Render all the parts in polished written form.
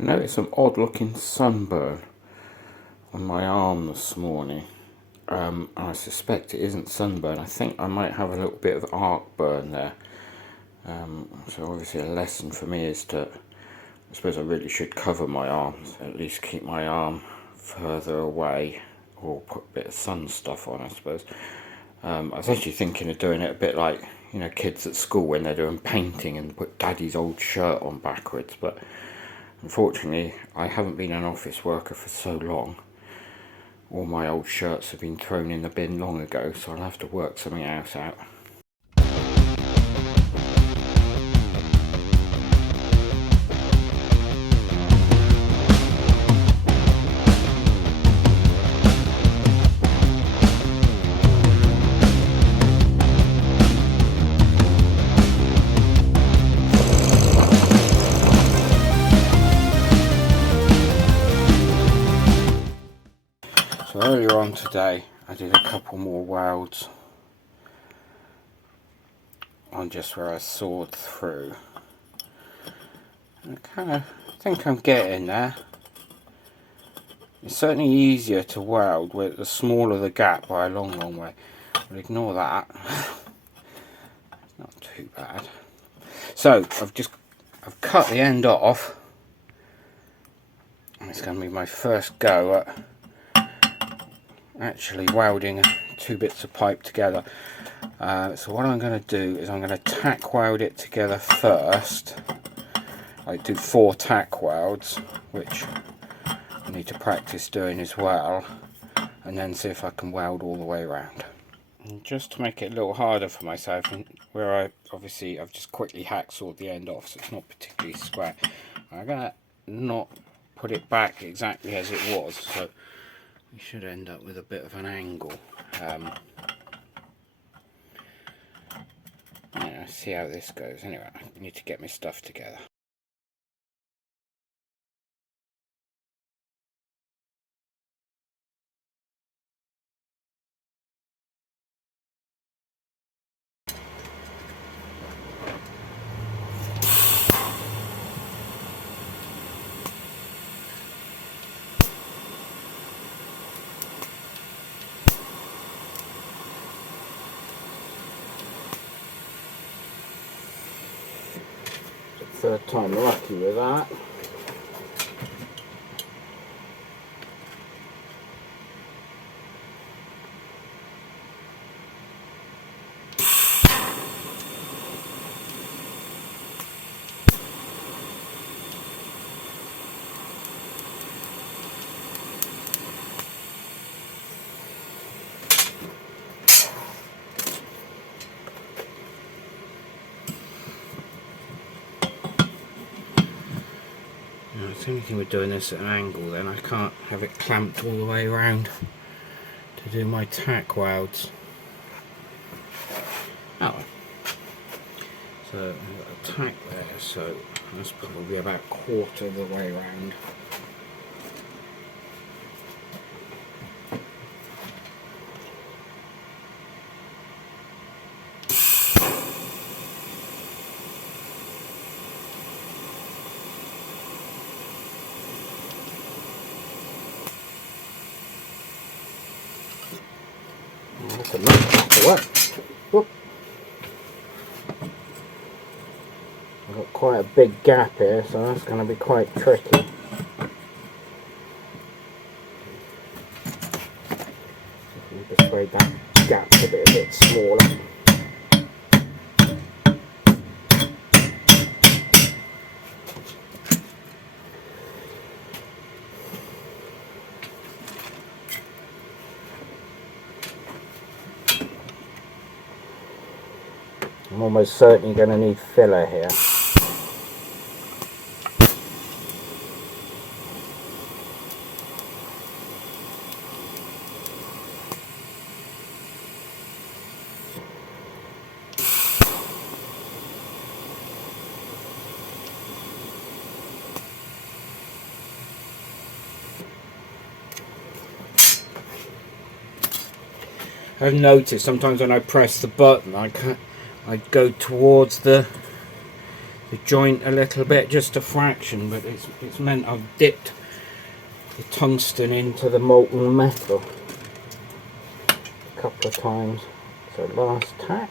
I noticed some odd looking sunburn on my arm this morning. I suspect it isn't sunburn. I think I might have a little bit of arc burn there. So obviously a lesson for me is to, I suppose I really should cover my arms, at least keep my arm further away, or put a bit of sun stuff on, I suppose. I was actually thinking of doing it a bit like, you know, kids at school when they're doing painting and put daddy's old shirt on backwards, but unfortunately I haven't been an office worker for so long. All my old shirts have been thrown in the bin long ago, so I'll have to work something else out. So earlier on today I did a couple more welds on just where I sawed through. I kind of think I'm getting there. It's certainly easier to weld with the smaller the gap by a long way, but ignore that. It's not too bad. So I've cut the end off, and it's going to be my first go at actually welding two bits of pipe together. So what I'm going to do is I'm going to tack weld it together first. I do 4 tack welds, which I need to practice doing as well, and then see if I can weld all the way around. And just to make it a little harder for myself, where I've just quickly hacksawed the end off, so it's not particularly square, I'm going to not put it back exactly as it was, so you should end up with a bit of an angle. Yeah, see how this goes. Anyway, I need to get my stuff together. Third time lucky with that. It's the only thing with doing this at an angle, then I can't have it clamped all the way around to do my tack welds. Oh, so I've got a tack there, so that's probably about a quarter of the way around. That's a much better work. Whoop. I've got quite a big gap here, so that's going to be quite tricky. Persuade that gap to be a bit smaller. I'm almost certainly going to need filler here. I've noticed sometimes when I press the button I go towards the the joint a little bit, just a fraction, but it's meant I've dipped the tungsten into the molten metal a couple of times. So last tack.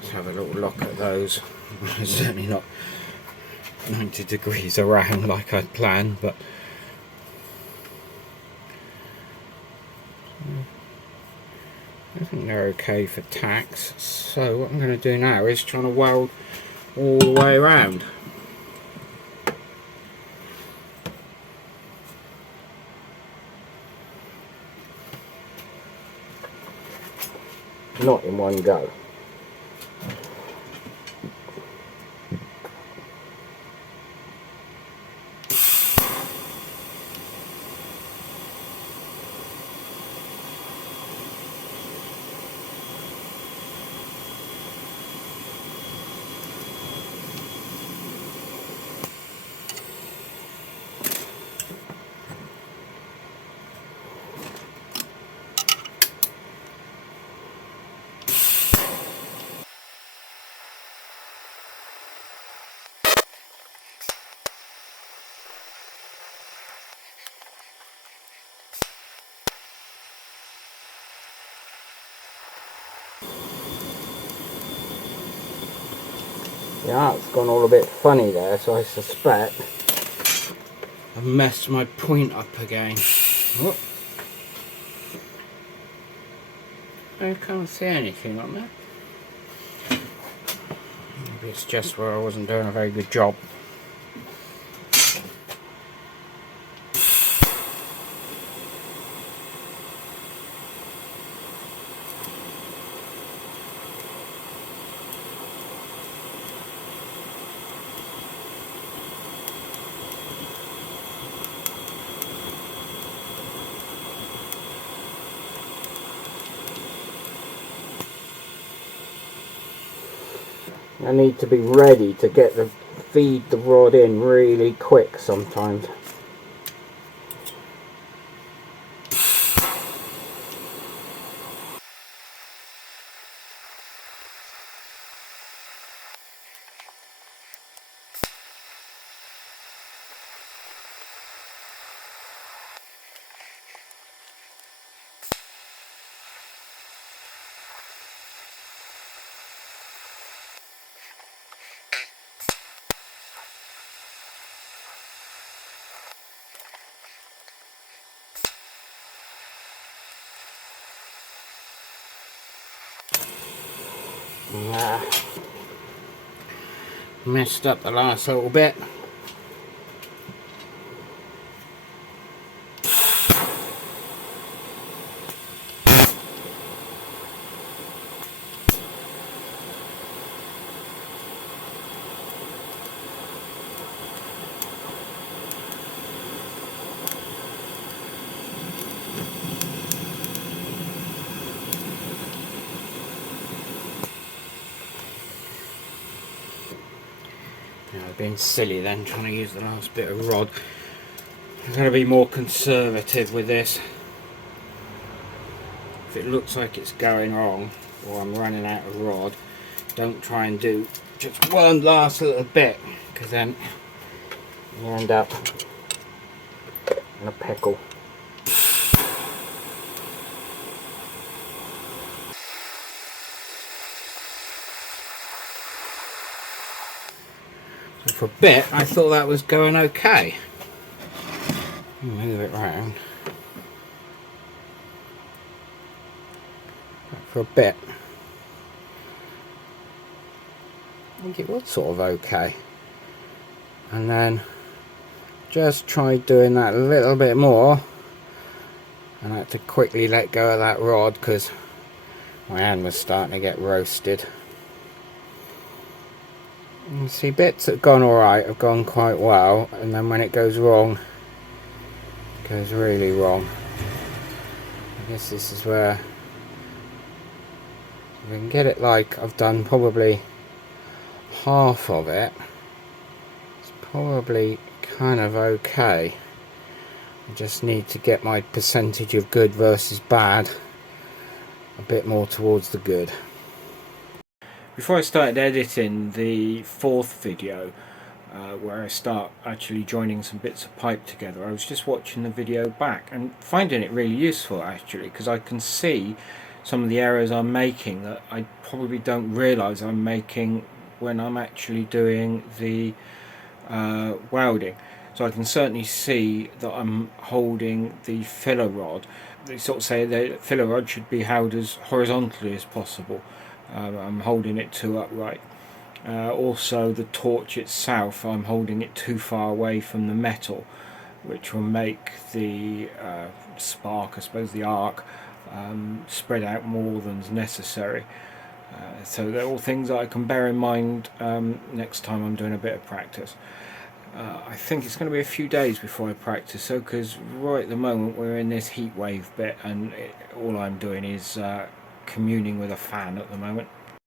Let's have a little look at those. Certainly not 90 degrees around like I'd planned, but I think they're okay for tacks. So what I'm going to do now is trying to weld all the way around. Not in one go. The art's gone all a bit funny there, so I suspect I've messed my point up again. Oh. I can't see anything on that. Maybe it's just where I wasn't doing a very good job. I need to be ready to feed the rod in really quick sometimes. Messed up the last little bit. I've been silly then trying to use the last bit of rod. I'm going to be more conservative with this. If it looks like it's going wrong or I'm running out of rod, don't try and do just one last little bit, because then you end up in a pickle. So for a bit I thought that was going okay. Move it round. For a bit I think it was sort of okay, and then just tried doing that a little bit more, and I had to quickly let go of that rod because my hand was starting to get roasted. You see, bits that have gone alright have gone quite well, and then when it goes wrong, it goes really wrong. I guess this is where, if we can get it like I've done probably half of it, it's probably kind of okay. I just need to get my percentage of good versus bad a bit more towards the good. Before I started editing the fourth video, where I start actually joining some bits of pipe together, I was just watching the video back and finding it really useful actually, because I can see some of the errors I'm making that I probably don't realise I'm making when I'm actually doing the welding. So I can certainly see that I'm holding the filler rod. They sort of say the filler rod should be held as horizontally as possible. I'm holding it too upright. Also the torch itself, I'm holding it too far away from the metal, which will make the spark, I suppose the arc, spread out more than's necessary. So they're all things that I can bear in mind next time I'm doing a bit of practice. I think it's going to be a few days before I practice, so because right at the moment we're in this heat wave bit, and all I'm doing is communing with a fan at the moment.